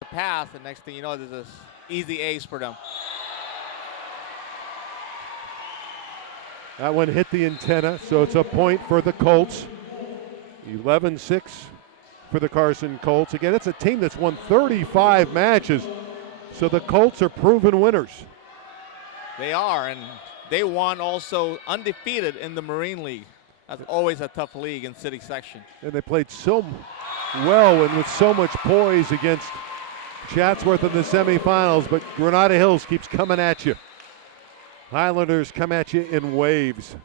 the pass, and next thing you know, there's this easy ace for them. That one hit the antenna, so it's a point for the Colts. 11-6 for the Carson Colts. Again, it's a team that's won 35 matches, so the Colts are proven winners. They are, and they won also undefeated in the Marine League. That's always a tough league in City Section. And they played so well and with so much poise against Chatsworth in the semifinals, but Granada Hills keeps coming at you. Highlanders come at you in waves.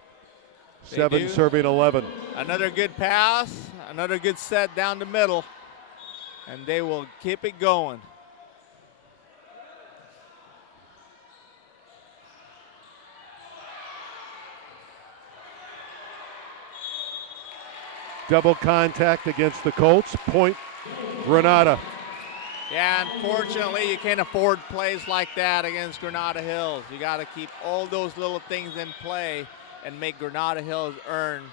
7 serving 11. Another good pass, another good set down the middle, and they will keep it going. Double contact against the Colts. Point Granada. Yeah, unfortunately, you can't afford plays like that against Granada Hills. You got to keep all those little things in play and make Granada Hills earn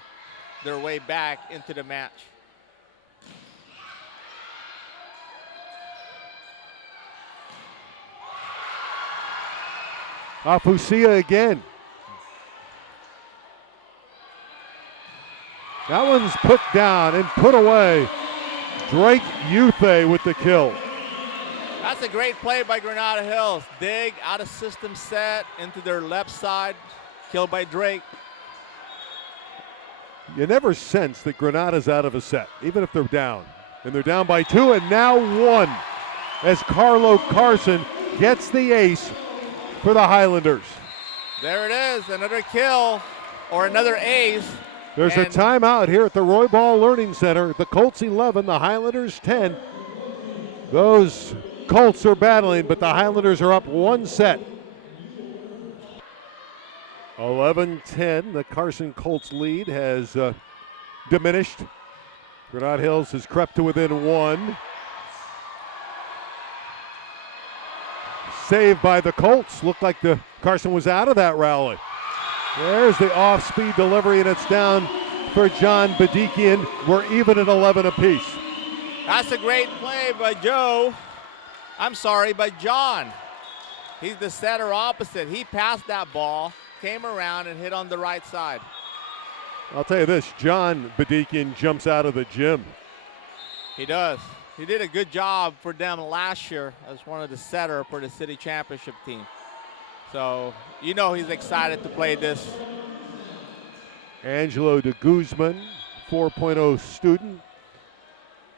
their way back into the match. Afusia again. That one's put down and put away. Drake Youthe with the kill. That's a great play by Granada Hills. Dig, out of system set, into their left side. Killed by Drake. You never sense that Granada's out of a set, even if they're down. And they're down by 2 and now 1 as Carlo Carson gets the ace for the Highlanders. There it is, another kill or another ace. There's a timeout here at the Roy Ball Learning Center. The Colts 11, the Highlanders 10. Those Colts are battling, but the Highlanders are up 1 set. 11-10, the Carson Colts lead has diminished. Granada Hills has crept to within 1. Saved by the Colts. Looked like the Carson was out of that rally. There's the off-speed delivery, and it's down for John Badikian. We're even at 11 apiece. That's a great play by Joe. I'm sorry, by John. He's the setter opposite. He passed that ball, came around, and hit on the right side. I'll tell you this, John Badikian jumps out of the gym. He does. He did a good job for them last year as one of the setter for the city championship team. So, you know he's excited to play this. Angelo de Guzman, 4.0 student.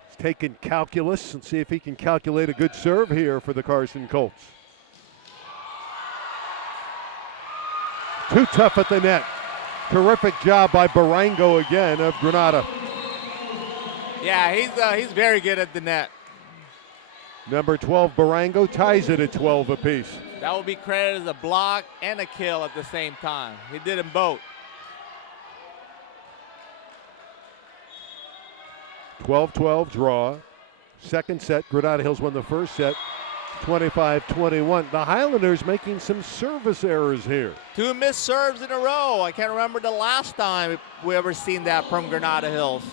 He's taking calculus and see if he can calculate a good serve here for the Carson Colts. Too tough at the net. Terrific job by Barango again of Granada. Yeah, he's very good at the net. Number 12, Barango, ties it at 12 apiece. That will be credited as a block and a kill at the same time. He did them both. 12-12 draw. Second set, Granada Hills won the first set, 25-21. The Highlanders making some service errors here. 2 missed serves in a row. I can't remember the last time we ever seen that from Granada Hills.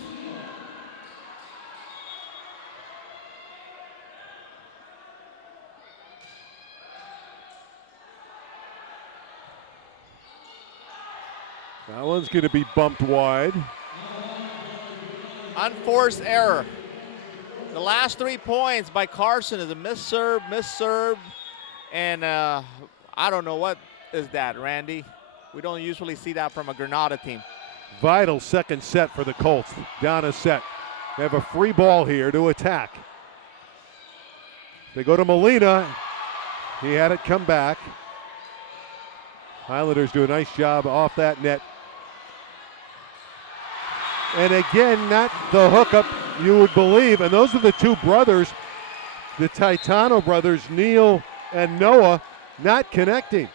That one's going to be bumped wide. Unforced error. The last 3 points by Carson is a missed serve, and I don't know what is that, Randy. We don't usually see that from a Granada team. Vital second set for the Colts. Down a set. They have a free ball here to attack. They go to Molina. He had it come back. Highlanders do a nice job off that net. And again, not the hookup you would believe. And those are the 2 brothers, the Titano brothers, Neil and Noah, not connecting.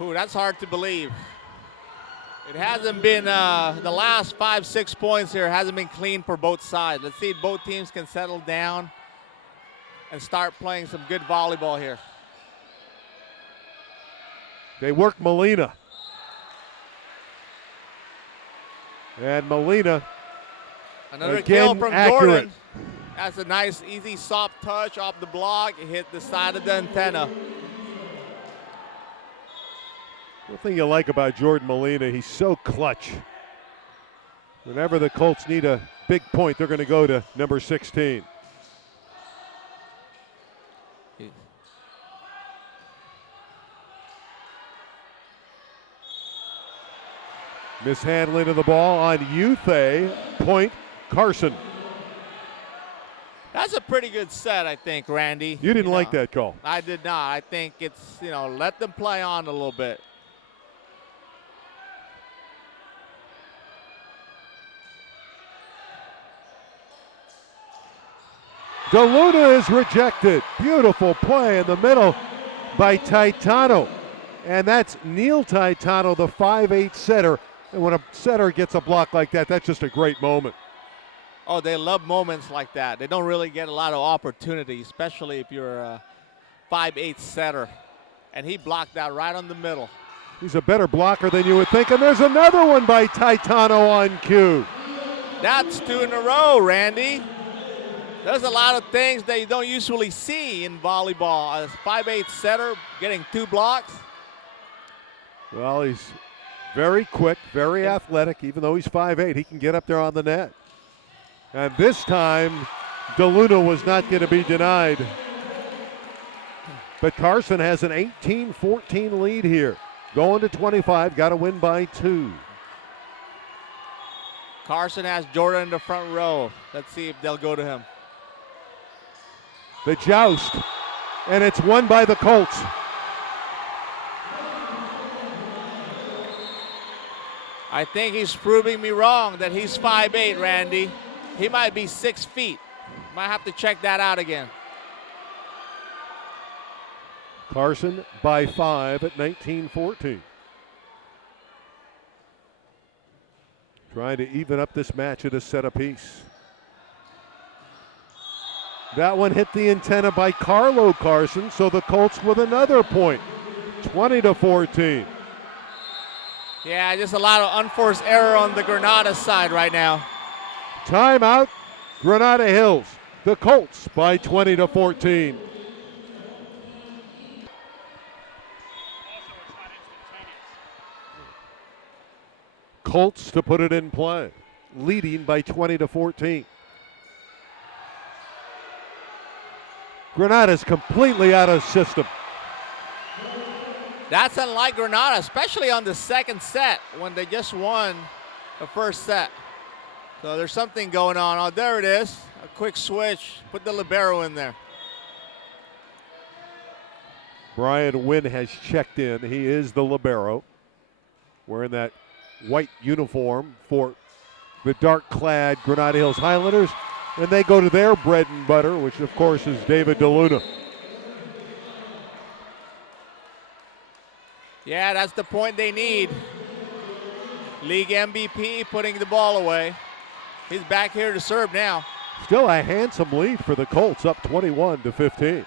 Ooh, that's hard to believe. It hasn't been, the last 5-6 points here hasn't been clean for both sides. Let's see if both teams can settle down and start playing some good volleyball here. They work Molina. And Molina, another again, kill from accurate. Jordan. That's a nice, easy, soft touch off the block. It hit the side of the antenna. One thing you like about Jordan Molina, he's so clutch. Whenever the Colts need a big point, they're going to go to number 16. Mishandling of the ball on Youthé. Point, Carson. That's a pretty good set, I think, Randy. You didn't like that call. I did not. I think it's, let them play on a little bit. DeLuna is rejected. Beautiful play in the middle by Taitano. And that's Neil Taitano, the 5'8 setter. And when a setter gets a block like that, that's just a great moment. Oh, they love moments like that. They don't really get a lot of opportunity, especially if you're a 5'8 setter. And he blocked that right on the middle. He's a better blocker than you would think. And there's another one by Taitano on cue. That's 2 in a row, Randy. There's a lot of things that you don't usually see in volleyball. A 5'8 setter getting 2 blocks. Well, he's very quick, very athletic. Even though he's 5'8, he can get up there on the net. And this time, DeLuna was not going to be denied. But Carson has an 18-14 lead here. Going to 25, got to win by 2. Carson has Jordan in the front row. Let's see if they'll go to him. The joust, and it's won by the Colts. I think he's proving me wrong that he's 5'8", Randy. He might be 6 feet. Might have to check that out again. Carson by 5 at 19-14. Trying to even up this match at a set apiece. That one hit the antenna by Carlo Carson, so the Colts with another point, 20-14. Yeah, just a lot of unforced error on the Granada side right now. Timeout, Granada Hills. The Colts by 20-14. Colts to put it in play, leading by 20-14. Granada's completely out of system. That's unlike Granada, especially on the second set when they just won the first set. So there's something going on. Oh, there it is. A quick switch. Put the libero in there. Brian Wynn has checked in. He is the libero, wearing that white uniform for the dark-clad Granada Hills Highlanders. And they go to their bread and butter, which of course is David DeLuna. Yeah, that's the point they need. League MVP putting the ball away. He's back here to serve now. Still a handsome lead for the Colts, up 21-15.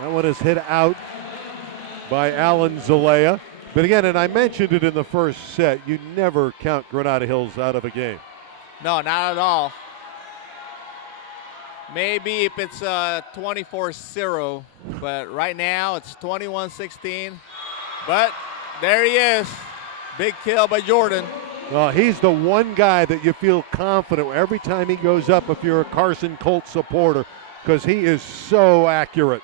That one is hit out by Alan Zalea. But again, and I mentioned it in the first set, you never count Granada Hills out of a game. No, not at all. Maybe if it's 24-0, but right now it's 21-16. But there he is. Big kill by Jordan. Well, he's the one guy that you feel confident every time he goes up if you're a Carson Colts supporter, because he is so accurate.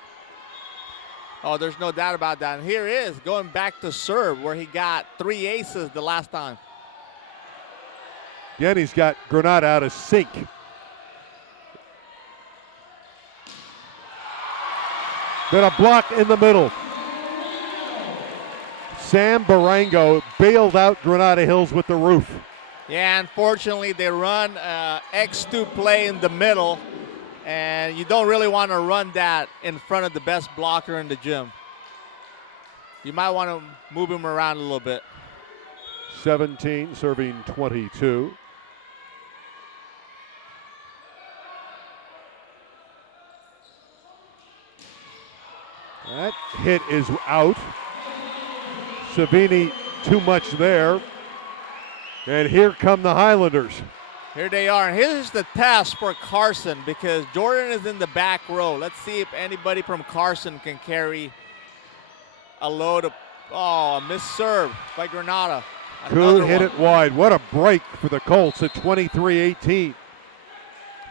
Oh, there's no doubt about that. And here he is going back to serve where he got 3 aces the last time. Again, he's got Granada out of sync. Then a block in the middle. Sam Barango bailed out Granada Hills with the roof. Yeah, unfortunately, they run X2 play in the middle, and you don't really want to run that in front of the best blocker in the gym. You might want to move him around a little bit. 17 serving 22. That hit is out. Savini too much there. And here come the Highlanders. Here they are. And here's the test for Carson because Jordan is in the back row. Let's see if anybody from Carson can carry a load of, a missed serve by Granada. Could hit it wide. What a break for the Colts at 23-18.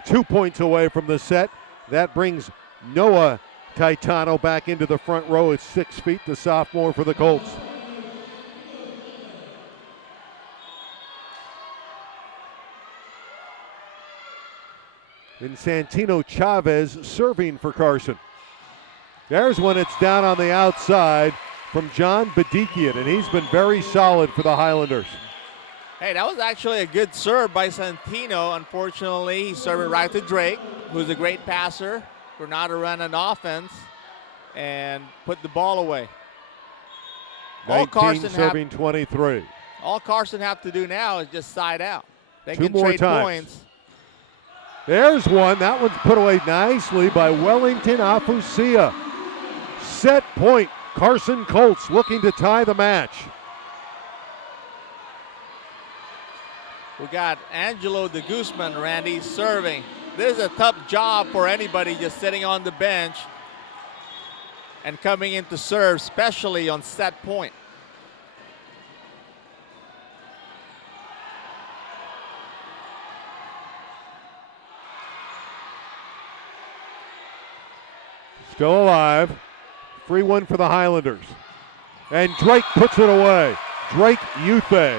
2 points away from the set. That brings Noah Caetano back into the front row at 6 feet, the sophomore for the Colts. And Santino Chavez serving for Carson. There's one that's down on the outside from John Badikian, and he's been very solid for the Highlanders. Hey, that was actually a good serve by Santino. Unfortunately, he served it right to Drake, who's a great passer. Granada ran an offense and put the ball away. 19 serving 23. All Carson have to do now is just side out. They Two can more trade times. points. There's one. That one's put away nicely by Wellington Afusia. Set point. Carson Colts looking to tie the match. We got Angelo de Guzman, Randy, serving. This is a tough job for anybody just sitting on the bench and coming in to serve, especially on set point. Still alive. Free one for the Highlanders. And Drake puts it away. Drake Uthe.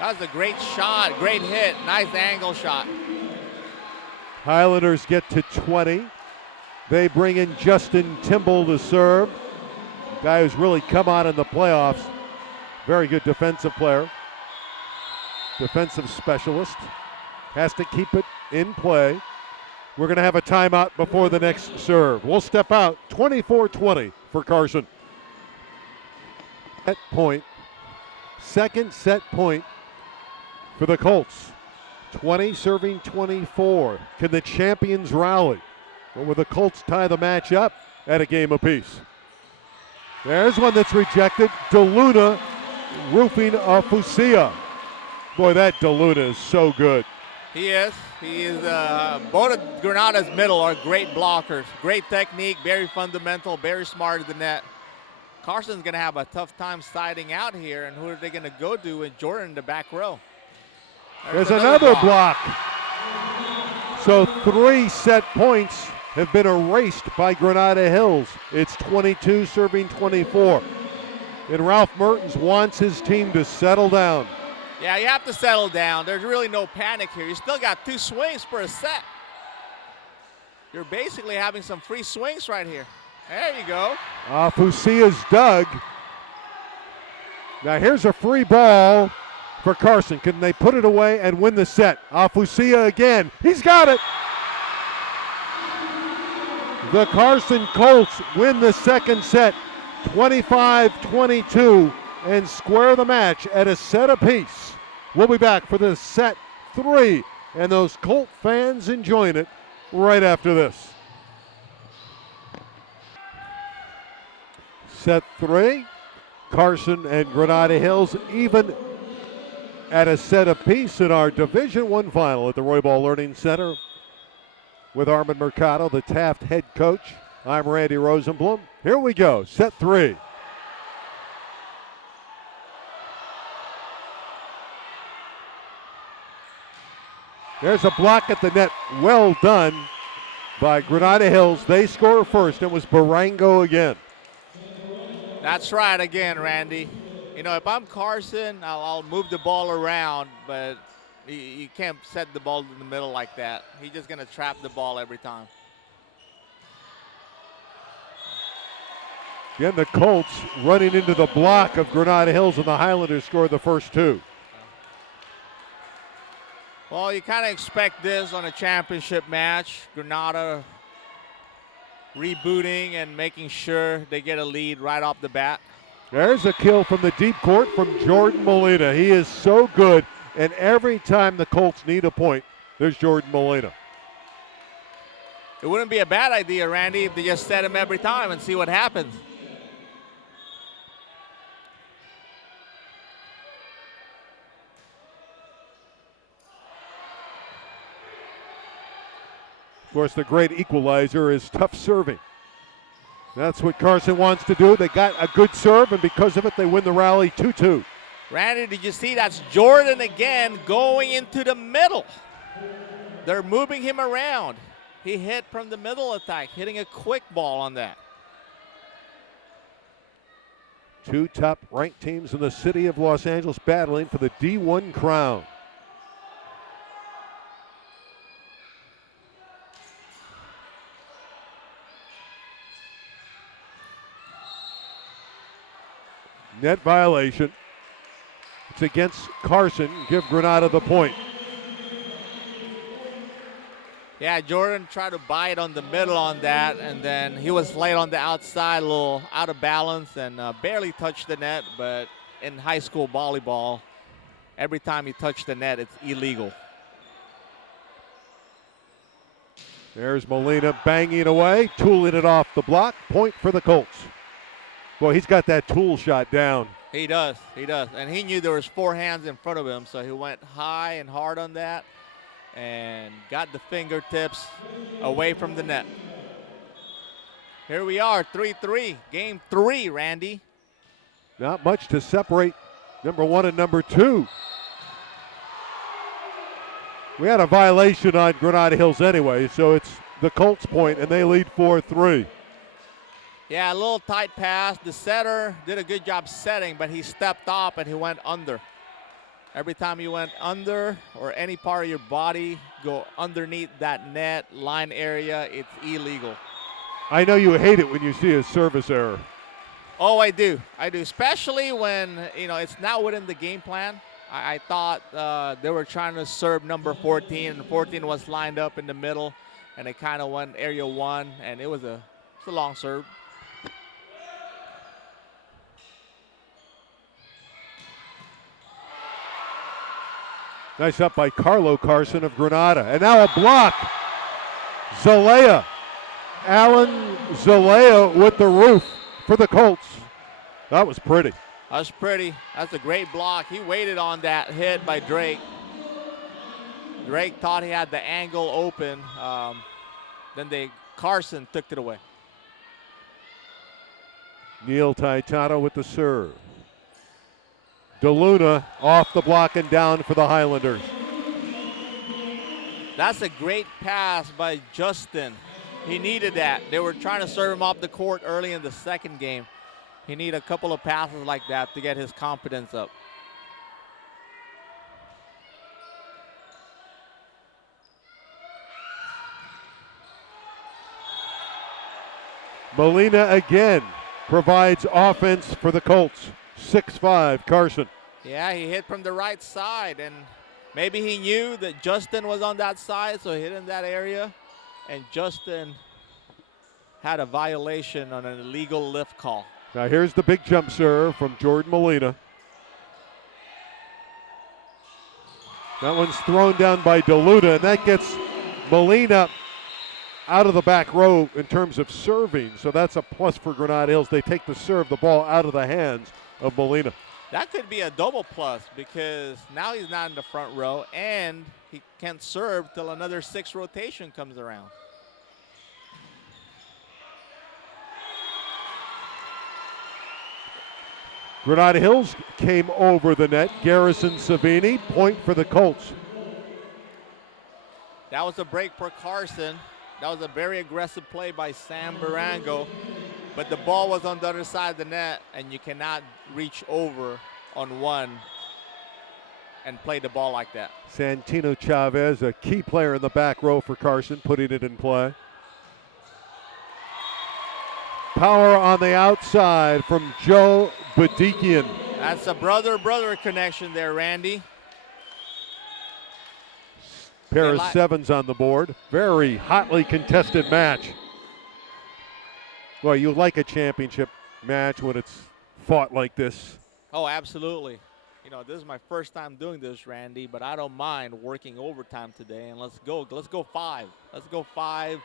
That was a great shot, great hit, nice angle shot. Highlanders get to 20. They bring in Justin Timble to serve. Guy who's really come on in the playoffs. Very good defensive player. Defensive specialist. Has to keep it in play. We're going to have a timeout before the next serve. We'll step out 24-20 for Carson. Set point. Second set point for the Colts. 20 serving 24. Can the champions rally? Or will the Colts tie the match up at a game apiece? There's one that's rejected. DeLuna roofing Afusia. Boy, that DeLuna is so good. He is. Both of Granada's middle are great blockers. Great technique, very fundamental, very smart at the net. Carson's going to have a tough time siding out here, and who are they going to go to? And Jordan in the back row. There's another block. So 3 set points have been erased by Granada Hills. It's 22 serving 24. And Ralph Mertens wants his team to settle down. Yeah, you have to settle down. There's really no panic here. You still got 2 swings per set. You're basically having some free swings right here. There you go. Afusia's dug. Now here's a free ball for Carson. Can they put it away and win the set? Afusia again. He's got it. The Carson Colts win the second set 25-22 and square the match at a set apiece. We'll be back for the set 3 and those Colt fans enjoying it right after this. Set 3, Carson and Granada Hills even at a set apiece in our Division I final at the Volleyball Learning Center with Armand Mercado, the Taft head coach. I'm Randy Rosenblum. Here we go, set 3. There's a block at the net. Well done by Granada Hills. They score first. It was Barango again. That's right again, Randy. You know, if I'm Carson, I'll move the ball around, but you can't set the ball in the middle like that. He's just going to trap the ball every time. Again, the Colts running into the block of Granada Hills, and the Highlanders scored the first 2. Well, you kind of expect this on a championship match. Granada rebooting and making sure they get a lead right off the bat. There's a kill from the deep court from Jordan Molina. He is so good, and every time the Colts need a point, there's Jordan Molina. It wouldn't be a bad idea, Randy, if they just set him every time and see what happens. Of course, the great equalizer is tough serving. That's what Carson wants to do. They got a good serve, and because of it, they win the rally 2-2. Randy, did you see that's Jordan again going into the middle? They're moving him around. He hit from the middle attack, hitting a quick ball on that. Two top-ranked teams in the city of Los Angeles battling for the D1 crown. Net violation. It's against Carson. Give Granada the point. Yeah, Jordan tried to bite on the middle on that, and then he was late on the outside, a little out of balance, and barely touched the net. But in high school volleyball, every time you touch the net, it's illegal. There's Molina banging away, tooling it off the block. Point for the Colts. Boy, he's got that tool shot down. He does. And he knew there was four hands in front of him, so he went high and hard on that and got the fingertips away from the net. Here we are, 3-3, game 3, Randy. Not much to separate number 1 and number 2. We had a violation on Granada Hills anyway, so it's the Colts point, and they lead 4-3. Yeah, a little tight pass. The setter did a good job setting, but he stepped up and he went under. Every time you went under or any part of your body go underneath that net line area, it's illegal. I know you hate it when you see a service error. Oh, I do, especially when, it's not within the game plan. I thought they were trying to serve number 14, and 14 was lined up in the middle, and they kind of went area 1, and it's a long serve. Nice up by Carlo Carson of Granada. And now a block. Zalea. Alan Zalea with the roof for the Colts. That was pretty. That's pretty. That's a great block. He waited on that hit by Drake. Drake thought he had the angle open. Then Carson took it away. Neil Taitano with the serve. DeLuna off the block and down for the Highlanders. That's a great pass by Justin. He needed that. They were trying to serve him off the court early in the second game. He needed a couple of passes like that to get his confidence up. Molina again provides offense for the Colts. 6-5, Carson. Yeah, he hit from the right side, and maybe he knew that Justin was on that side, so he hit in that area, and Justin had a violation on an illegal lift call. Now here's the big jump serve from Jordan Molina. That one's thrown down by DeLuna, and that gets Molina out of the back row in terms of serving, so that's a plus for Granada Hills. They take the ball out of the hands of Molina. That could be a double plus because now he's not in the front row and he can't serve till another 6 rotation comes around. Granada Hills came over the net. Garrison Savini, point for the Colts. That was a break for Carson. That was a very aggressive play by Sam Barango. But the ball was on the other side of the net, and you cannot reach over on one and play the ball like that. Santino Chavez, a key player in the back row for Carson, putting it in play. Power on the outside from Joe Badikian. That's a brother-brother connection there, Randy. Pair of sevens on the board. Very hotly contested match. Well, you like a championship match when it's fought like this. Oh, absolutely. This is my first time doing this, Randy, but I don't mind working overtime today. And let's go 5. Let's go 5,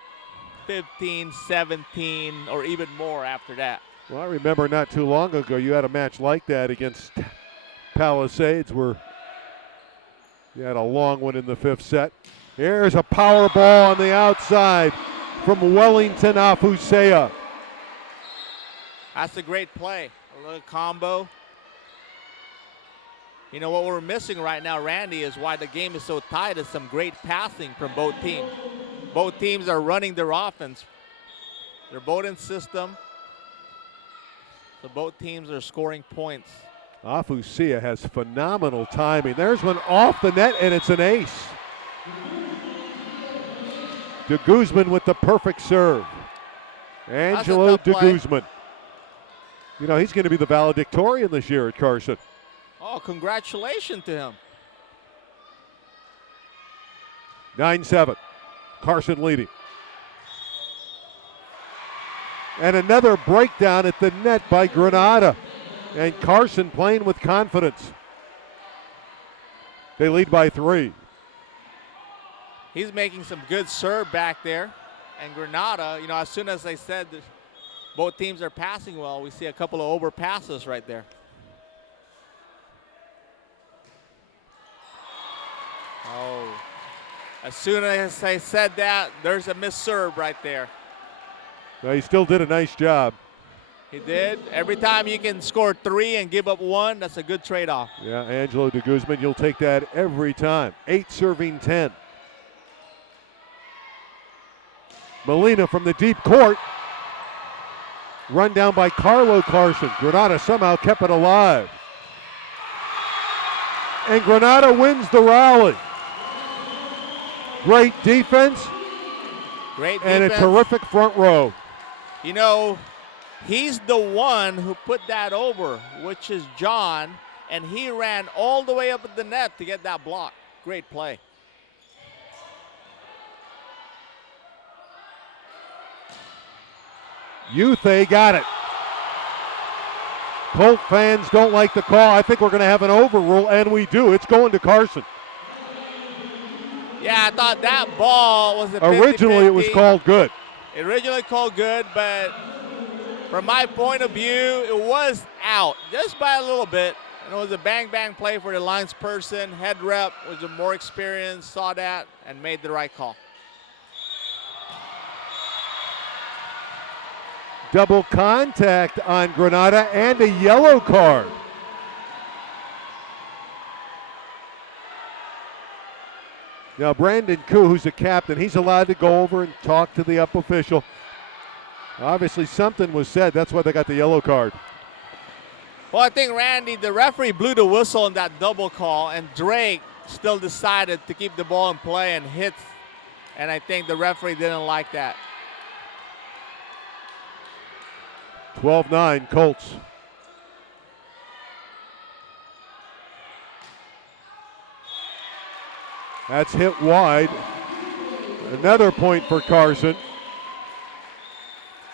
15, 17, or even more after that. Well, I remember not too long ago you had a match like that against Palisades where you had a long one in the 5th set. Here's a power ball on the outside from Wellington Afusea. That's a great play. A little combo. You know what we're missing right now, Randy, is why the game is so tight is some great passing from both teams. Both teams are running their offense. They're both in system. So both teams are scoring points. Afusea has phenomenal timing. There's one off the net, and it's an ace. De Guzman with the perfect serve. Angelo De Guzman. You know, he's going to be the valedictorian this year at Carson. Oh, congratulations to him. 9-7. Carson leading. And another breakdown at the net by Granada. And Carson playing with confidence. They lead by 3. He's making some good serve back there. And Granada, you know, as soon as they said that both teams are passing well, we see a couple of over passes right there. Oh, as soon as I said that, there's a missed serve right there. Well, he still did a nice job. He did. Every time you can score 3 and give up 1, that's a good trade-off. Yeah, Angelo De Guzman, you'll take that every time. 8 serving 10. Molina from the deep court. Run down by Carlo Carson. Granada somehow kept it alive. And Granada wins the rally. Great defense. Great defense. And a terrific front row. You know, he's the one who put that over, which is John, and he ran all the way up at the net to get that block. Great play. They got it. Colt fans don't like the call. I think we're going to have an overrule, and we do. It's going to Carson. Yeah, I thought that ball was a 50-50. Originally, it was called good. Originally called good, but from my point of view, it was out just by a little bit. And it was a bang-bang play for the linesperson. Head rep was a more experienced, saw that, and made the right call. Double contact on Granada and a yellow card. Now Brandon Koo, who's the captain, he's allowed to go over and talk to the up official. Obviously something was said. That's why they got the yellow card. Well, I think, Randy, the referee blew the whistle on that double call, and Drake still decided to keep the ball in play and hit. And I think the referee didn't like that. 12-9 Colts. That's hit wide. Another point for Carson.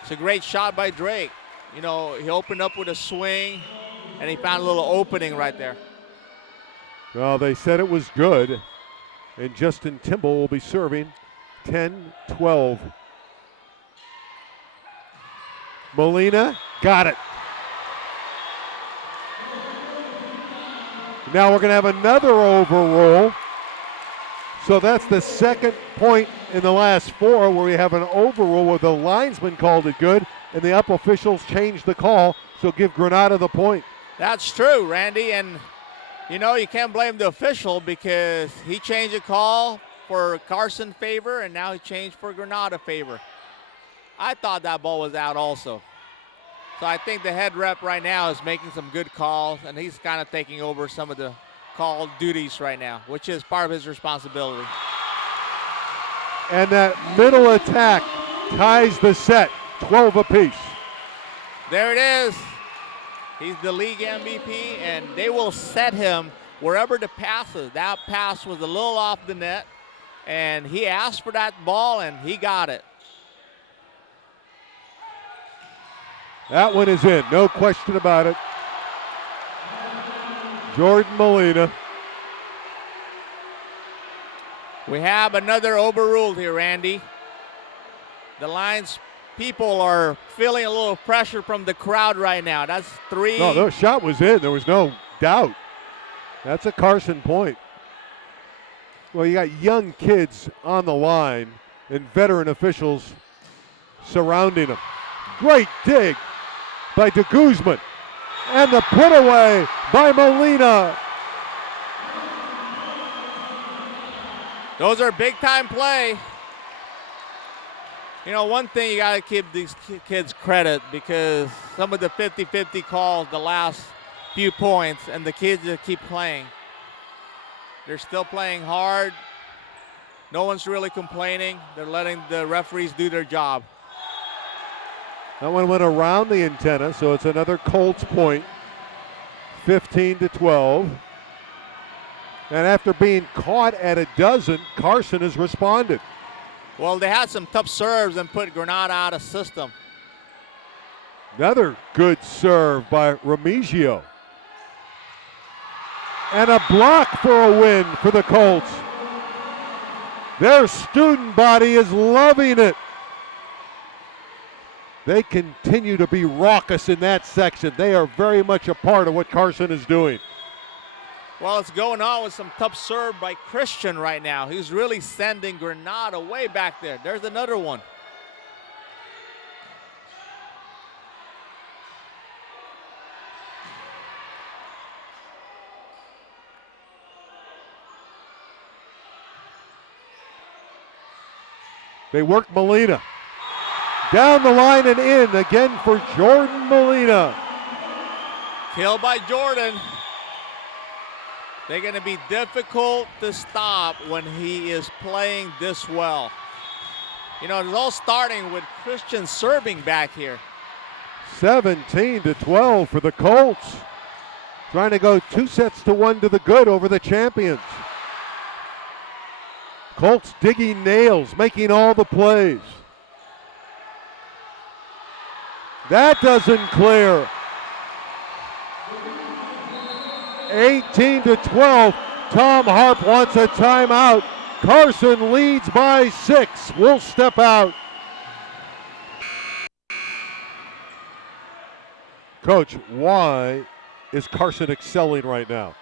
It's a great shot by Drake. You know, he opened up with a swing, and he found a little opening right there. Well, they said it was good, and Justin Timble will be serving 10-12. Molina got it. Now we're going to have another overrule. So that's the second point in the last 4 where we have an overrule where the linesman called it good and the up officials changed the call, so give Granada the point. That's true, Randy, and you know, you can't blame the official because he changed the call for Carson favor and now he changed for Granada favor. I thought that ball was out also. So I think the head rep right now is making some good calls, and he's kind of taking over some of the call duties right now, which is part of his responsibility. And that middle attack ties the set, 12 apiece. There it is. He's the league MVP, and they will set him wherever the pass is. That pass was a little off the net, and he asked for that ball, and he got it. That one is in, no question about it. Jordan Molina. We have another overruled here, Randy. The Lions people are feeling a little pressure from the crowd right now. That's 3. No, the shot was in. There was no doubt. That's a Carson point. Well, you got young kids on the line and veteran officials surrounding them. Great dig by de Guzman. And the put away by Molina. Those are big time play. You know, one thing you got to give these kids credit, because some of the 50-50 calls the last few points, and the kids just keep playing. They're still playing hard. No one's really complaining. They're letting the referees do their job. That one went around the antenna, so it's another Colts point, 15-12. And after being caught at a dozen, Carson has responded. Well, they had some tough serves and put Granada out of system. Another good serve by Remigio. And a block for a win for the Colts. Their student body is loving it. They continue to be raucous in that section. They are very much a part of what Carson is doing. Well, it's going on with some tough serve by Christian right now. He's really sending Granada way back there. There's another one. They work Molina. Down the line and in again for Jordan Molina. Killed by Jordan. They're going to be difficult to stop when he is playing this well. You know, it's all starting with Christian serving back here. 17-12 for the Colts. Trying to go 2-1 to the good over the champions. Colts digging nails, making all the plays. That doesn't clear. 18-12. Tom Harp wants a timeout. Carson leads by 6. We'll step out. Coach, why is Carson excelling right now?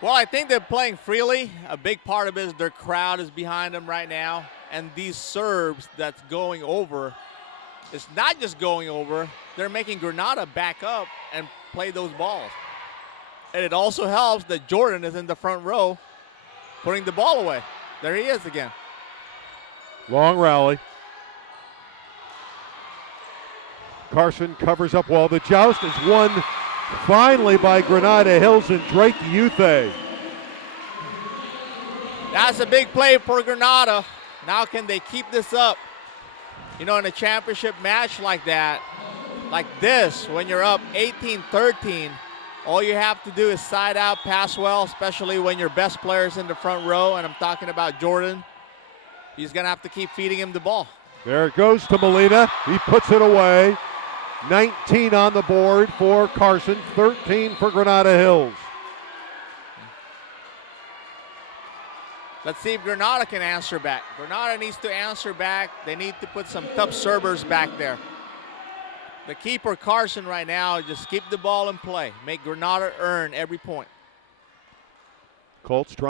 Well, I think they're playing freely. A big part of it is their crowd is behind them right now. And these serves that's going over, it's not just going over, they're making Granada back up and play those balls. And it also helps that Jordan is in the front row putting the ball away. There he is again. Long rally. Carson covers up well. The joust is won finally by Granada Hills and Drake Youthe. That's a big play for Granada. Now can they keep this up? You know, in a championship match like that, like this, when you're up 18-13, all you have to do is side out, pass well, especially when your best player's in the front row, and I'm talking about Jordan. He's going to have to keep feeding him the ball. There it goes to Molina. He puts it away. 19 on the board for Carson, 13 for Granada Hills. Let's see if Granada can answer back. Granada needs to answer back. They need to put some tough servers back there. The keeper, Carson, right now, just keep the ball in play. Make Granada earn every point. Colts try.